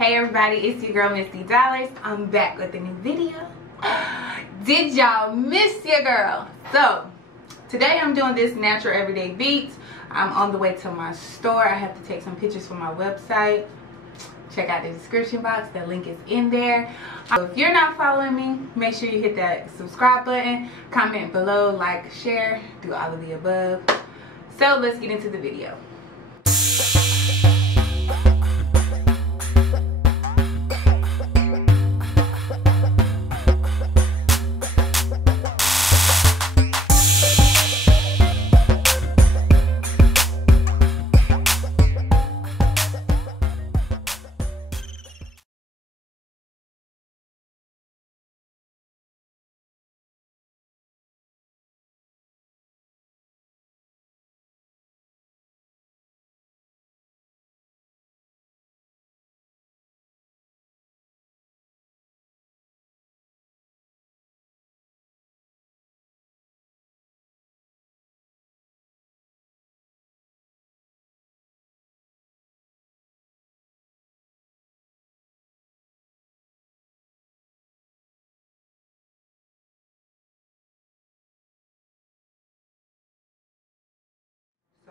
Hey everybody, it's your girl MzDDollars. I'm back with a new video. Did y'all miss your girl? So today I'm doing this natural everyday beats. I'm on the way to my store. I have to take some pictures for my website. Check out the description box, the link is in there. So if you're not following me, make sure you hit that subscribe button, comment below, like, share, do all of the above. So let's get into the video.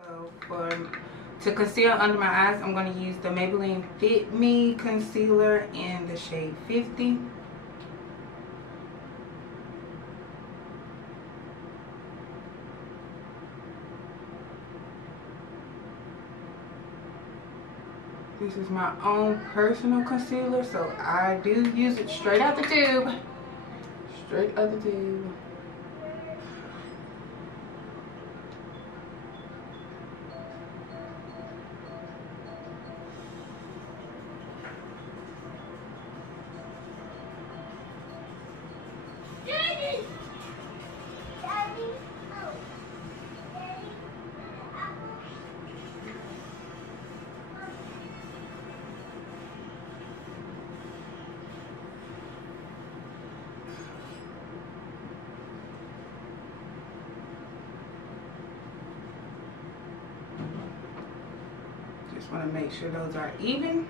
So to conceal under my eyes, I'm going to use the Maybelline Fit Me Concealer in the shade 50. This is my own personal concealer, so I do use it straight out the tube. Straight out the tube. Just want to make sure those are even,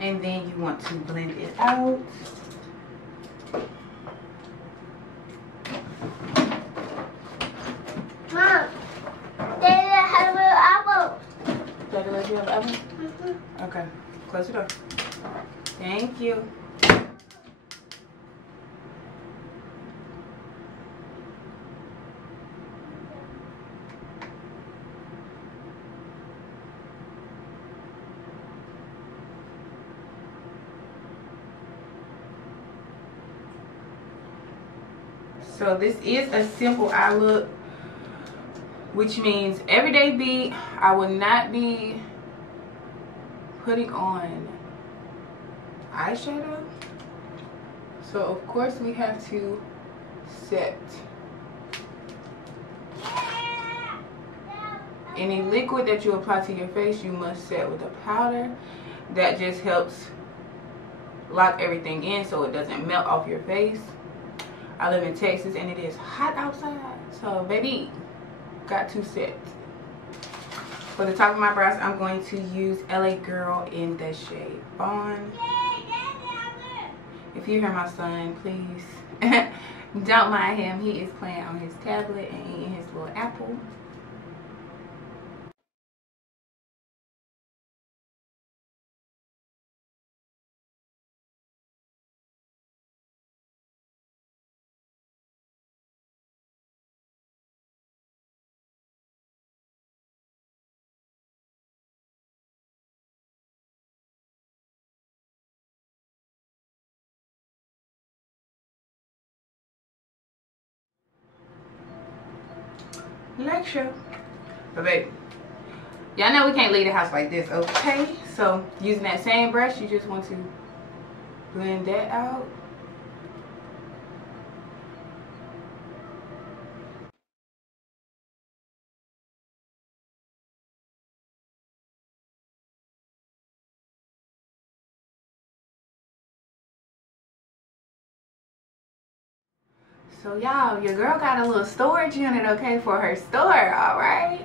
and then you want to blend it out. Mom, Daddy has an apple. Daddy let you have an apple? Mm-hmm. Okay, close the door. Thank you. So this is a simple eye look, which means everyday beat. I will not be putting on eyeshadow. So of course we have to set. Any liquid that you apply to your face, you must set with a powder. That just helps lock everything in so it doesn't melt off your face. I live in Texas and it is hot outside, so baby, got to set. For the top of my brows, I'm going to use LA Girl in the shade Bond. If you hear my son, please don't mind him. He is playing on his tablet and eating his little apple. Lecture. But baby, y'all know we can't leave the house like this, okay? So using that same brush, you just want to blend that out. So y'all, your girl got a little storage unit, okay, for her store, all right?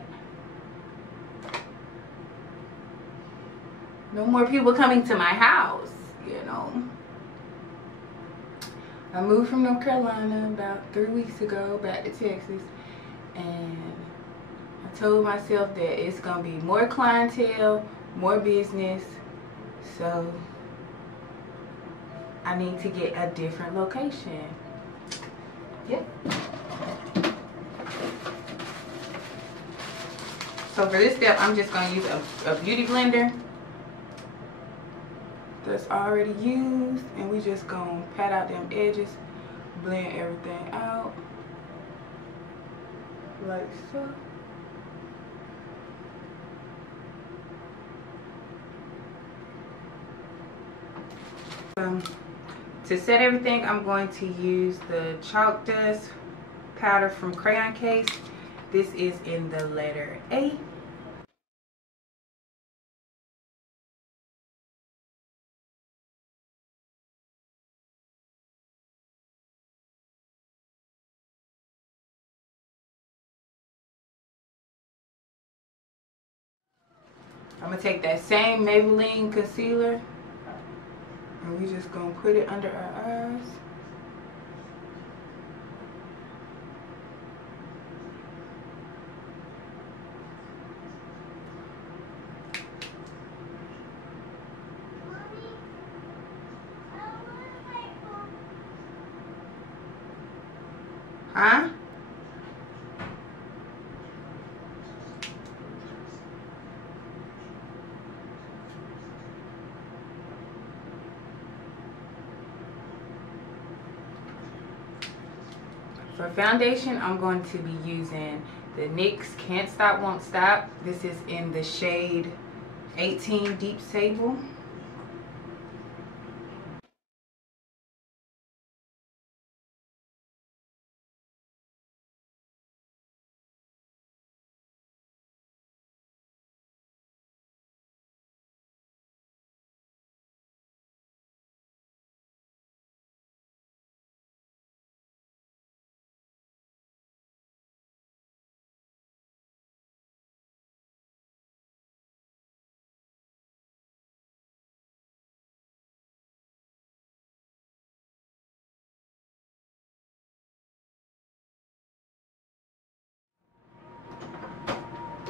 No more people coming to my house, you know. I moved from North Carolina about 3 weeks ago back to Texas, and I told myself that it's gonna be more clientele, more business, so I need to get a different location. Yep. So for this step, I'm just gonna use a beauty blender that's already used, and we just gonna pat out them edges, blend everything out like so. To set everything, I'm going to use the chalk dust powder from Crayon case. This is in the letter A. I'm gonna take that same Maybelline Concealer, and we just gonna put it under our eyes. Huh? For foundation, I'm going to be using the NYX Can't Stop Won't Stop. This is in the shade 18 Deep Sable.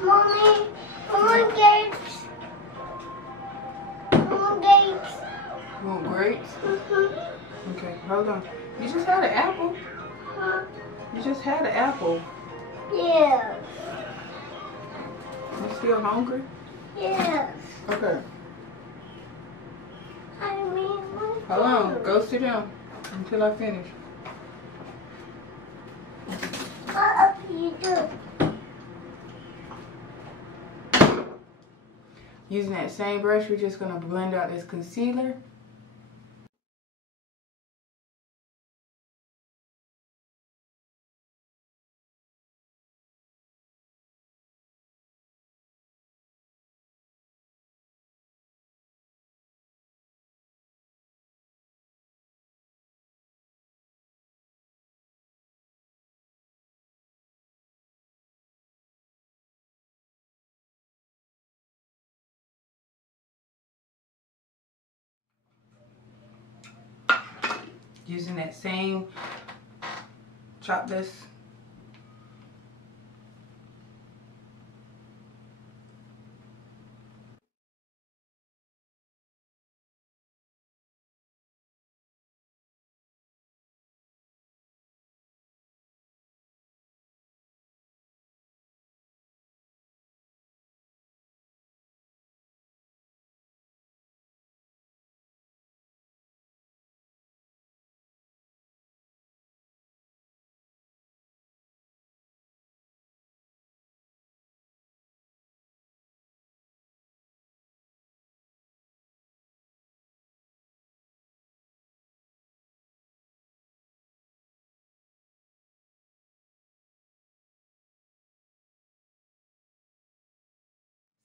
Mommy, grapes. Grapes. You want grapes? Mm-hmm. Okay, hold on. You just had an apple. Huh? You just had an apple. Yes. You still hungry? Yes. Okay. I mean, Hold on. Go sit down until I finish. what you do? Using that same brush, we're just gonna blend out this concealer. Using that same chalk dust.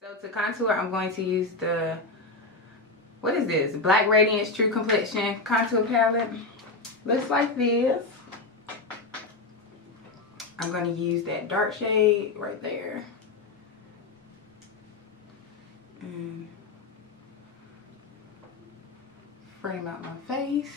So to contour, I'm going to use the, what is this? Black Radiance True Complexion Contour Palette. Looks like this. I'm going to use that dark shade right there. And frame out my face.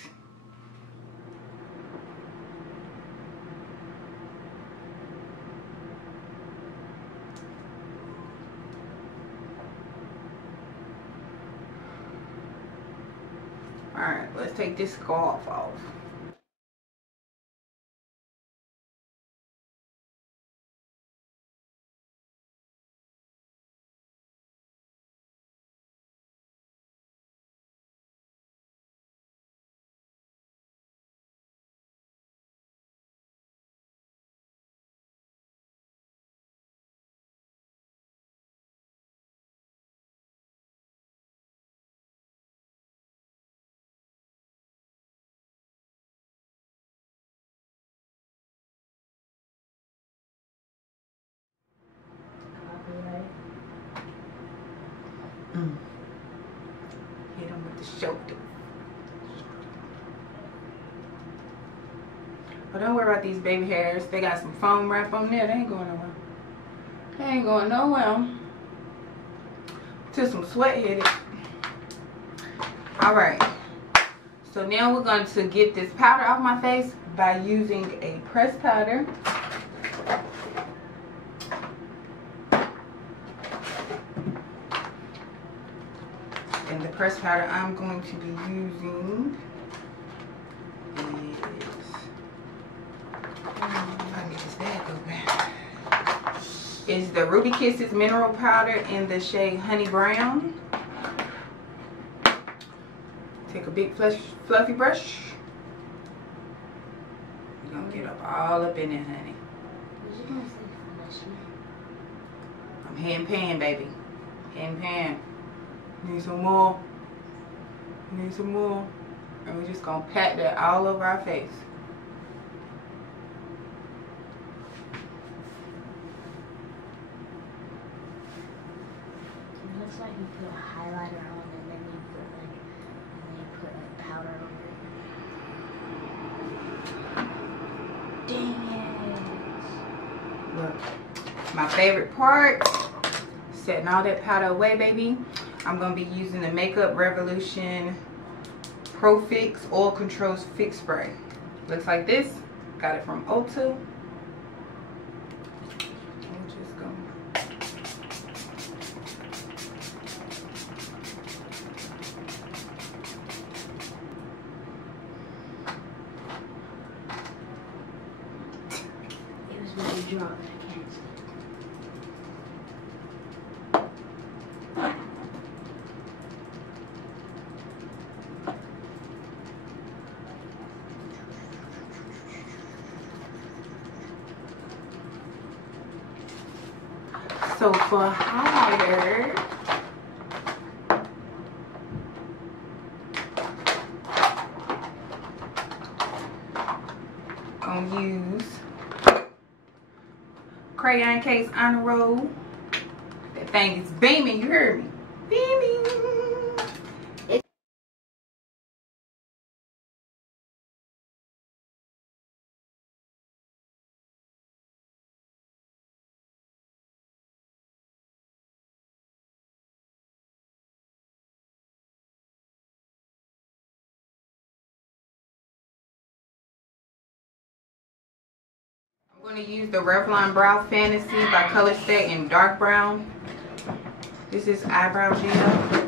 Alright, let's take this scarf off. Hit them with the shoulder. But don't worry about these baby hairs. They got some foam wrap on there. They ain't going nowhere. They ain't going nowhere. Till some sweat hit it. Alright. So now we're going to get this powder off my face by using a pressed powder. And the pressed powder I'm going to be using is the Ruby Kisses Mineral Powder in the shade Honey Brown. Take a big fluffy brush. You're gonna get all up in it, honey. I'm hand pan, baby. Hand pan. Need some more. Need some more. And we're just gonna pat that all over our face. It looks like you put a highlighter on and then you put powder over it. Dang it. Look, my favorite part, setting all that powder away, baby. I'm going to be using the Makeup Revolution Pro Fix Oil Controls Fix Spray. Looks like this. Got it from Ulta. I'm just going It was really dry, but I can't see. So for highlighter, gonna use Crayon Case Honor Roll. That thing is beaming, you heard me? Beaming. I'm going to use the Revlon Brow Fantasy by Color Stay in dark brown. This is eyebrow gel.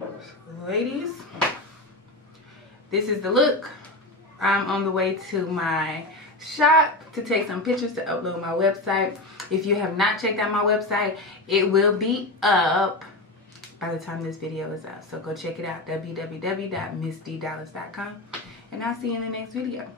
So ladies, this is the look I'm on the way to my shop to take some pictures to upload my website. If you have not checked out my website, it will be up by the time this video is out. So go check it out, www.MzDDollars.com. And I'll see you in the next video.